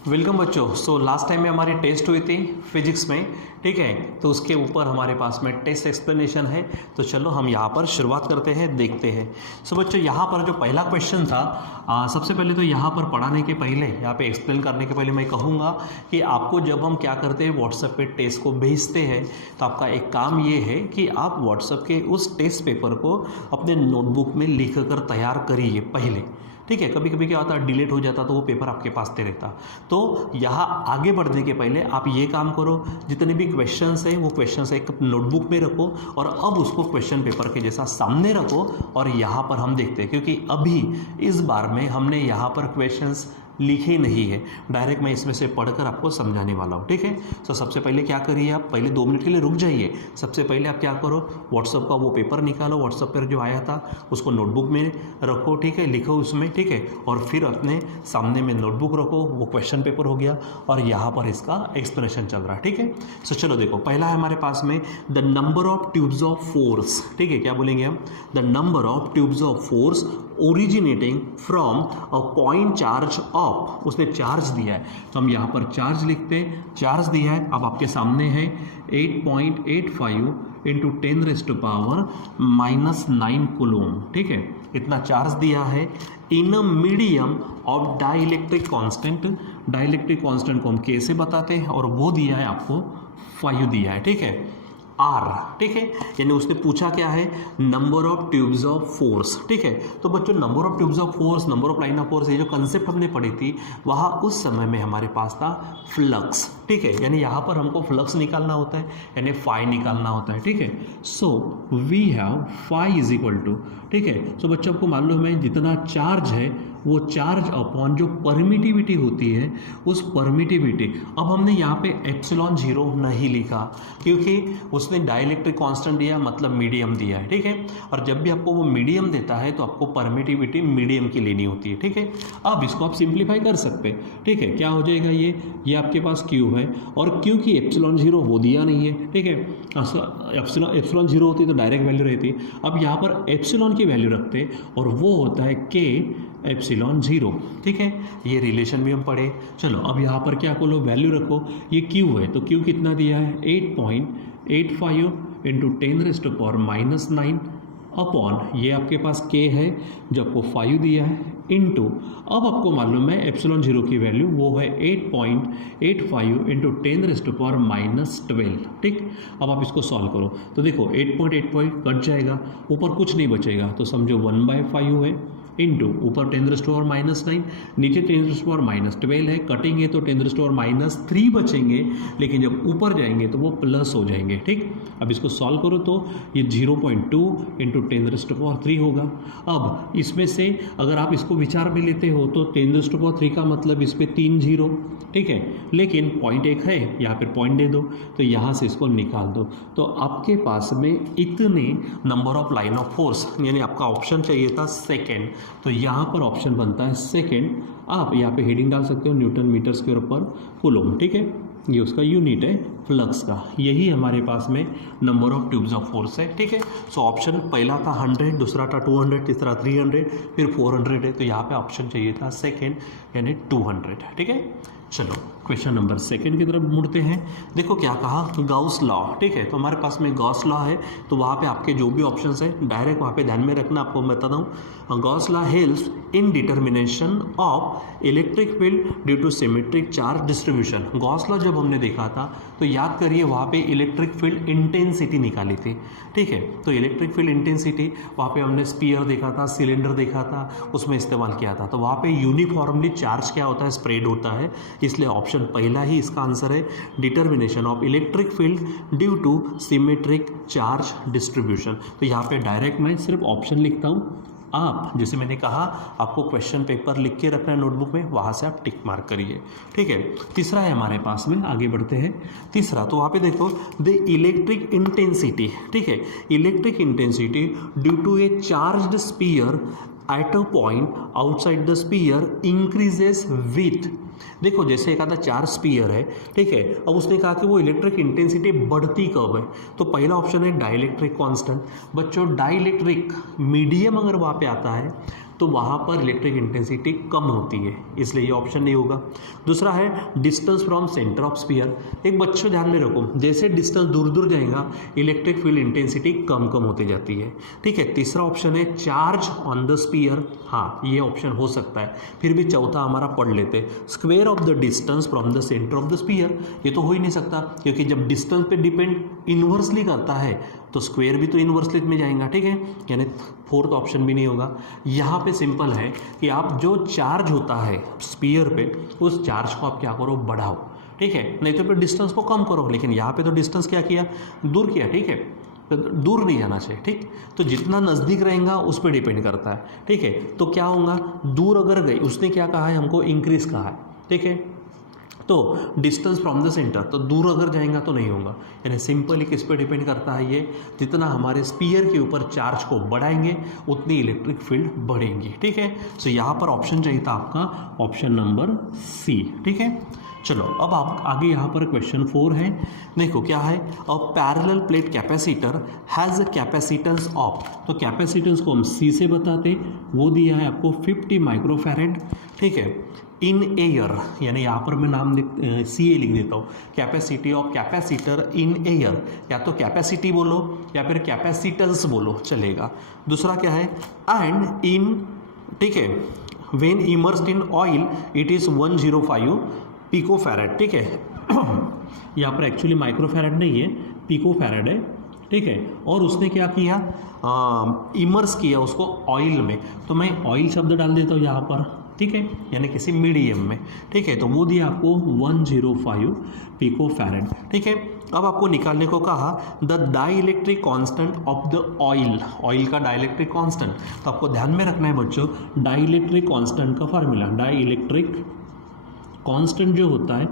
Welcome बच्चों। Last time में हमारी टेस्ट हुई थी फिजिक्स में, ठीक है। तो उसके ऊपर हमारे पास में टेस्ट एक्सप्लेनेशन है। तो चलो हम यहाँ पर शुरुआत करते हैं, देखते हैं। बच्चों यहाँ पर जो पहला क्वेश्चन था, सबसे पहले तो यहाँ पर पढ़ाने के पहले, यहाँ पे एक्सप्लेन करने के पहले मैं कहूँगा कि आपको जब हम क्या करते हैं, व्हाट्सएप पे टेस्ट को भेजते हैं, तो आपका एक काम ये है कि आप व्हाट्सएप के उस टेस्ट पेपर को अपने नोटबुक में लिख कर तैयार करिए पहले, ठीक है। कभी कभी क्या होता है, डिलीट हो जाता तो वो पेपर आपके पास नहीं रहता। तो यहाँ आगे बढ़ने के पहले आप ये काम करो, जितने भी क्वेश्चंस हैं वो क्वेश्चंस एक नोटबुक में रखो और अब उसको क्वेश्चन पेपर के जैसा सामने रखो और यहाँ पर हम देखते हैं, क्योंकि अभी इस बार में हमने यहाँ पर क्वेश्चंस लिखे नहीं है, डायरेक्ट मैं इसमें से पढ़कर आपको समझाने वाला हूँ, ठीक है। तो सबसे पहले क्या करिए, आप पहले 2 मिनट के लिए रुक जाइए। सबसे पहले आप क्या करो, व्हाट्सएप का वो पेपर निकालो, व्हाट्सएप पर जो आया था उसको नोटबुक में रखो, ठीक है, लिखो उसमें, ठीक है। और फिर अपने सामने में नोटबुक रखो, वो क्वेश्चन पेपर हो गया और यहाँ पर इसका एक्सप्लेनेशन चल रहा है, ठीक है। चलो देखो, पहला है हमारे पास में the number of tubes of force, ठीक है। क्या बोलेंगे हम, the number of tubes of force originating from a point charge of, उसने चार्ज दिया है तो हम यहाँ पर चार्ज लिखते हैं, चार्ज दिया है। अब आपके सामने है 8.85 इंटू 10⁻⁻⁹ कूलम, ठीक है, इतना चार्ज दिया है in a medium of dielectric constant. Dielectric constant को हम कैसे बताते हैं, और वो दिया है आपको 5 दिया है, ठीक है, आर, ठीक है। यानी उसने पूछा क्या है, number of tubes of force, ठीक है। तो बच्चों number of tubes of force, number of line of force, ये जो कंसेप्ट हमने पढ़ी थी वहाँ उस समय में हमारे पास था फ्लक्स, ठीक है। यानी यहाँ पर हमको फ्लक्स निकालना होता है, यानी फाई निकालना होता है, ठीक है। So we have phi is equal to, ठीक है। सो बच्चों आपको मालूम है जितना चार्ज है वो चार्ज अपॉन जो परमिटिविटी होती है उस परमिटिविटी। अब हमने यहाँ पे एप्सिलॉन 0 नहीं लिखा क्योंकि उसने डाइलेक्ट्रिक कांस्टेंट दिया, मतलब मीडियम दिया है, ठीक है। और जब भी आपको वो मीडियम देता है तो आपको परमिटिविटी मीडियम की लेनी होती है, ठीक है। अब इसको आप सिंप्लीफाई कर सकते हैं, ठीक है। क्या हो जाएगा, ये आपके पास क्यू है और क्यू की एप्सिलॉन 0 वो दिया नहीं है, ठीक है। एप्सिलॉन 0 होती तो डायरेक्ट वैल्यू रहती। अब यहाँ पर एप्सिलॉन की वैल्यू रखते और वो होता है के एप्सिलॉन 0, ठीक है। ये रिलेशन भी हम पढ़े। चलो अब यहाँ पर क्या बोलो, वैल्यू रखो, ये क्यू है तो क्यू कितना दिया है 8.85 इंटू 10⁻⁹ अपॉन ये आपके पास के है जो आपको 5 दिया है इंटू, अब आपको मालूम है एप्सिलॉन 0 की वैल्यू वो है 8.85 इंटू 10⁻⁻12, ठीक। अब आप इसको सॉल्व करो तो देखो 8.85 कट जाएगा, ऊपर कुछ नहीं बचेगा तो समझो 1/5 है इंटू ऊपर 10⁻⁻9, नीचे 10⁻⁻12 है, कटेंगे तो 10⁻⁻3 बचेंगे, लेकिन जब ऊपर जाएंगे तो वो प्लस हो जाएंगे, ठीक। अब इसको सॉल्व करो तो ये 0.2 इंटू 10⁻3 होगा। अब इसमें से अगर आप इसको विचार में लेते हो तो 10⁻3 का मतलब इस पर 3 0, ठीक है, लेकिन 0.1 है, यहाँ पर पॉइंट दे दो तो यहाँ से इसको निकाल दो तो आपके पास में इतने number of line of force, यानी आपका ऑप्शन चाहिए था सेकेंड, तो यहाँ पर ऑप्शन बनता है सेकेंड। आप यहाँ पे हेडिंग डाल सकते हो न्यूटन मीटर स्क्वायर पर कूलम, ठीक है, ये उसका यूनिट है फ्लक्स का। यही हमारे पास में number of tubes of force है, ठीक है। सो ऑप्शन पहला था 100, दूसरा था 200, तीसरा 300, फिर 400 है, तो यहाँ पे ऑप्शन चाहिए था सेकेंड यानी 200, ठीक है। चलो क्वेश्चन नंबर सेकंड की तरफ मुड़ते हैं। देखो क्या कहा, गॉस लॉ, ठीक है। तो हमारे पास में गॉस लॉ है तो वहाँ पे आपके जो भी ऑप्शंस है डायरेक्ट वहाँ पे ध्यान में रखना, आपको मैं बताता हूँ। Gauss law helps in determination of electric field due to symmetric charge distribution. Gauss law जब हमने देखा था तो याद करिए वहाँ पे इलेक्ट्रिक फील्ड इंटेंसिटी निकाली थी, ठीक है। तो इलेक्ट्रिक फील्ड इंटेंसिटी वहाँ पे हमने स्पीयर देखा था, सिलेंडर देखा था, उसमें इस्तेमाल किया था। तो वहाँ पे यूनिफॉर्मली चार्ज क्या होता है, स्प्रेड होता है, इसलिए ऑप्शन पहला ही इसका आंसर है, determination of electric field due to symmetric charge distribution. तो यहाँ पे डायरेक्ट मैं सिर्फ ऑप्शन लिखता हूँ, आप जैसे मैंने कहा आपको क्वेश्चन पेपर लिख के रखना है नोटबुक में, वहाँ से आप टिक मार्क करिए, ठीक है। तीसरा है हमारे पास में, आगे बढ़ते हैं। तीसरा तो वहाँ पे देखो द इलेक्ट्रिक इंटेंसिटी, ठीक है, electric intensity due to a charged sphere at a point outside the sphere increases with. देखो जैसे एक आधा चार स्पीयर है, ठीक है, अब उसने कहा कि वो इलेक्ट्रिक इंटेंसिटी बढ़ती कब है, तो पहला ऑप्शन है डाइलेक्ट्रिक कांस्टेंट। बच्चों डाइलेक्ट्रिक मीडियम अगर वहाँ पे आता है तो वहाँ पर इलेक्ट्रिक इंटेंसिटी कम होती है, इसलिए ये ऑप्शन नहीं होगा। दूसरा है distance from centre of sphere. एक बच्चों ध्यान में रखो, जैसे डिस्टेंस दूर दूर जाएगा इलेक्ट्रिक फील्ड इंटेंसिटी कम कम होती जाती है, ठीक है। तीसरा ऑप्शन है चार्ज ऑन द स्फीयर, हाँ ये ऑप्शन हो सकता है। फिर भी चौथा हमारा पढ़ लेते, square of the distance from the centre of the sphere. ये तो हो ही नहीं सकता, क्योंकि जब डिस्टेंस पे डिपेंड इन्वर्सली करता है तो स्क्वायर भी तो इन्वर्सली में जाएगा, ठीक है। यानी फोर्थ ऑप्शन भी नहीं होगा। यहाँ पे सिंपल है कि आप जो चार्ज होता है स्फीयर पे, उस चार्ज को आप क्या करो, बढ़ाओ, ठीक है। नहीं तो फिर डिस्टेंस को कम करो, लेकिन यहाँ पे तो डिस्टेंस क्या किया, दूर किया, ठीक है। तो दूर नहीं जाना चाहिए, ठीक। तो जितना नज़दीक रहेगा उस पर डिपेंड करता है, ठीक है। तो क्या होगा, दूर अगर गई, उसने क्या कहा है, हमको इंक्रीज कहा है, ठीक है। तो डिस्टेंस फ्रॉम द सेंटर, तो दूर अगर जाएगा तो नहीं होगा। यानी सिंपली किस पे डिपेंड करता है ये, जितना हमारे स्फीयर के ऊपर चार्ज को बढ़ाएंगे उतनी इलेक्ट्रिक फील्ड बढ़ेंगी, ठीक है। सो यहाँ पर ऑप्शन चाहिए था आपका ऑप्शन नंबर सी, ठीक है। चलो अब आप आगे यहाँ पर क्वेश्चन 4 है, देखो क्या है, a parallel plate capacitor has a capacitance of, तो कैपेसिटेंस को हम सी से बताते, वो दिया है आपको 50 माइक्रोफैरेड, ठीक है, इन एयर, यानी यहाँ पर मैं नाम सी ए लिख देता हूँ, capacity of capacitor in air, या तो कैपेसिटी बोलो या फिर कैपेसिटेंस बोलो चलेगा। दूसरा क्या है, एंड इन, ठीक है, when immersed in oil it is 105 picofarad, ठीक है। यहाँ पर एक्चुअली माइक्रोफैरेड नहीं है, पिकोफैरेड है, ठीक है। और उसने क्या किया, इमर्स किया उसको ऑयल में, तो मैं ऑयल शब्द डाल देता हूँ यहाँ पर, ठीक है, यानी किसी मीडियम में, ठीक है। तो वो दिया आपको 105 पिकोफैरेड, ठीक है। अब आपको निकालने को कहा the dielectric constant of the oil, oil का डाइलेक्ट्रिक कांस्टेंट। तो आपको ध्यान में रखना है बच्चों, डाइलेक्ट्रिक कांस्टेंट का फार्मूला, डाइलेक्ट्रिक कांस्टेंट जो होता है,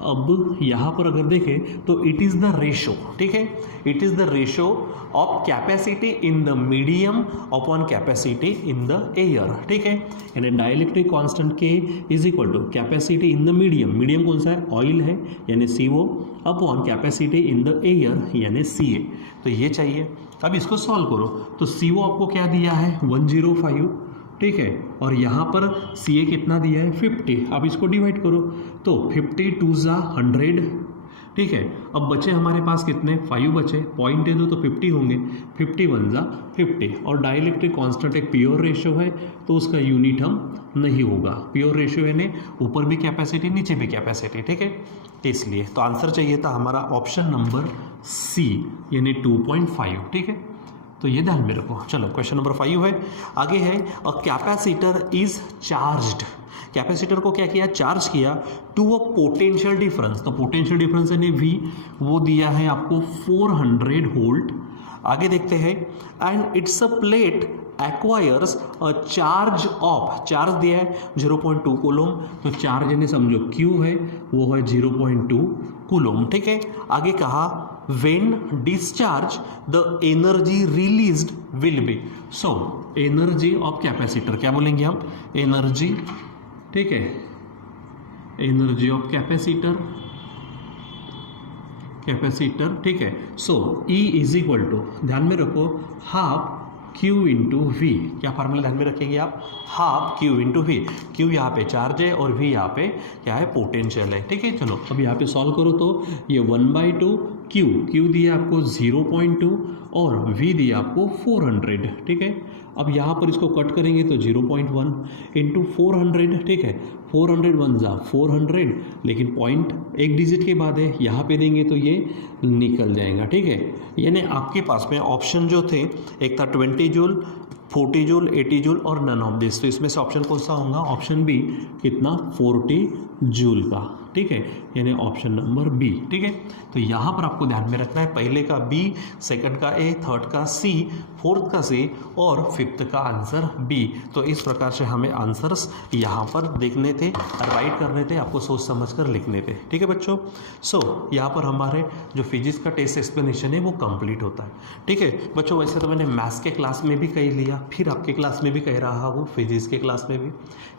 अब यहाँ पर अगर देखें तो इट इज़ द रेशो, ठीक है, it is the ratio of capacity in the medium upon capacity in the air, ठीक है। यानी dielectric constant K is equal to capacity in the medium, medium कौन सा है, ऑयल है, यानी CO, upon capacity in the air यानी CA। तो ये चाहिए। अब इसको सॉल्व करो, तो CO आपको क्या दिया है 105, ठीक है, और यहाँ पर CA कितना दिया है 50। अब इसको डिवाइड करो, तो 50 2 ज़ा 100, ठीक है। अब बचे हमारे पास कितने, 5 बचे, पॉइंट दे दो तो 50 होंगे, 50 1 ज़ा 50। और डाइलेक्ट्रिक कांस्टेंट एक प्योर रेशियो है, तो उसका यूनिट हम नहीं होगा, प्योर रेशियो यानी ऊपर भी कैपेसिटी नीचे भी कैपेसिटी, ठीक है, इसलिए। तो आंसर चाहिए था हमारा ऑप्शन नंबर C यानी 2.5, ठीक है। तो ये ध्यान में रखो। चलो क्वेश्चन नंबर 5 है, आगे है, a capacitor is charged, capacitor को क्या किया, चार्ज किया टू अ पोटेंशियल डिफरेंस, तो पोटेंशियल डिफरेंस यानी V, वो दिया है आपको 400 वोल्ट। आगे देखते हैं, and it's a plate acquires a charge of, charge दिया है 0.2 कूलम, तो चार्ज यानी समझो Q है, वो है 0.2 कूलम, ठीक है। आगे कहा when discharge the energy released will be, so energy of capacitor क्या बोलेंगे हम, energy, ठीक है, energy of capacitor, ठीक है। so E is equal to, ध्यान में रखो, हाफ Q इंटू V, क्या फार्मूला ध्यान में रखेंगे आप, half Q into V, Q यहाँ पे चार्ज है और V यहाँ पे क्या है, पोटेंशियल है, ठीक है। चलो अब यहाँ पे सॉल्व करो, तो ये 1/2 Q दिया आपको 0.2 और V दिया आपको 400, ठीक है। अब यहाँ पर इसको कट करेंगे तो 0.1 इंटू 400, ठीक है, 400 1 ज़ा 400, लेकिन पॉइंट एक डिजिट के बाद है, यहाँ पे देंगे तो ये निकल जाएगा, ठीक है। यानी आपके पास में ऑप्शन जो थे, एक था 20 जूल, 40 जूल, 80 जूल और नन ऑफ दिस, तो इसमें से ऑप्शन कौन सा होगा, ऑप्शन बी, कितना 40 जूल का, ठीक है, यानी ऑप्शन नंबर बी, ठीक है। तो यहाँ पर आपको ध्यान में रखना है, पहले का बी, सेकंड का ए, थर्ड का सी, फोर्थ का सी और फिफ्थ का आंसर बी। तो इस प्रकार से हमें आंसर्स यहाँ पर देखने थे, राइट करने थे, आपको सोच समझ कर लिखने थे, ठीक है बच्चों। यहाँ पर हमारे जो फिजिक्स का टेस्ट एक्सप्लेनेशन है वो कंप्लीट होता है, ठीक है बच्चों। वैसे तो मैंने मैथ्स के क्लास में भी कह लिया, फिर आपके क्लास में भी कह रहा हूँ, फिजिक्स के क्लास में भी,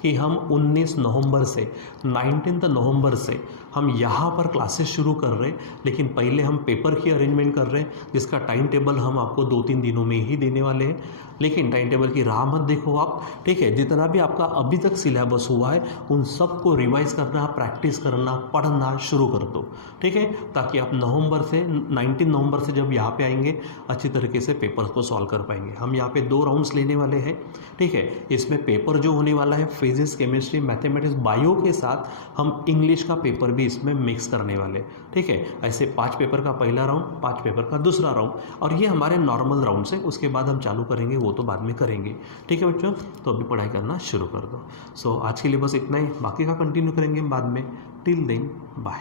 कि हम 19 नवंबर से 19 नवंबर से हम यहाँ पर क्लासेस शुरू कर रहे हैं, लेकिन पहले हम पेपर की अरेंजमेंट कर रहे हैं, जिसका टाइम टेबल हम आपको 2-3 दिनों में ही देने वाले हैं। लेकिन टाइम टेबल की राह मत देखो आप, ठीक है। जितना भी आपका अभी तक सिलेबस हुआ है उन सबको रिवाइज करना, प्रैक्टिस करना, पढ़ना शुरू कर दो, ठीक है, ताकि आप 19 नवंबर से जब यहाँ पे आएंगे अच्छी तरीके से पेपर्स को सॉल्व कर पाएंगे। हम यहाँ पे 2 राउंड्स लेने वाले हैं, ठीक है। इसमें पेपर जो होने वाला है फिजिक्स, केमिस्ट्री, मैथमेटिक्स, बायो के साथ हम इंग्लिश का पेपर भी इसमें मिक्स करने वाले, ठीक है। ऐसे 5 पेपर का पहला राउंड, 5 पेपर का दूसरा राउंड, और ये हमारे नॉर्मल राउंड से उसके बाद हम चालू करेंगे, वो तो बाद में करेंगे, ठीक है बच्चों। तो अभी पढ़ाई करना शुरू कर दो। सो आज के लिए बस इतना ही, बाकी का कंटिन्यू करेंगे बाद में। Till then bye.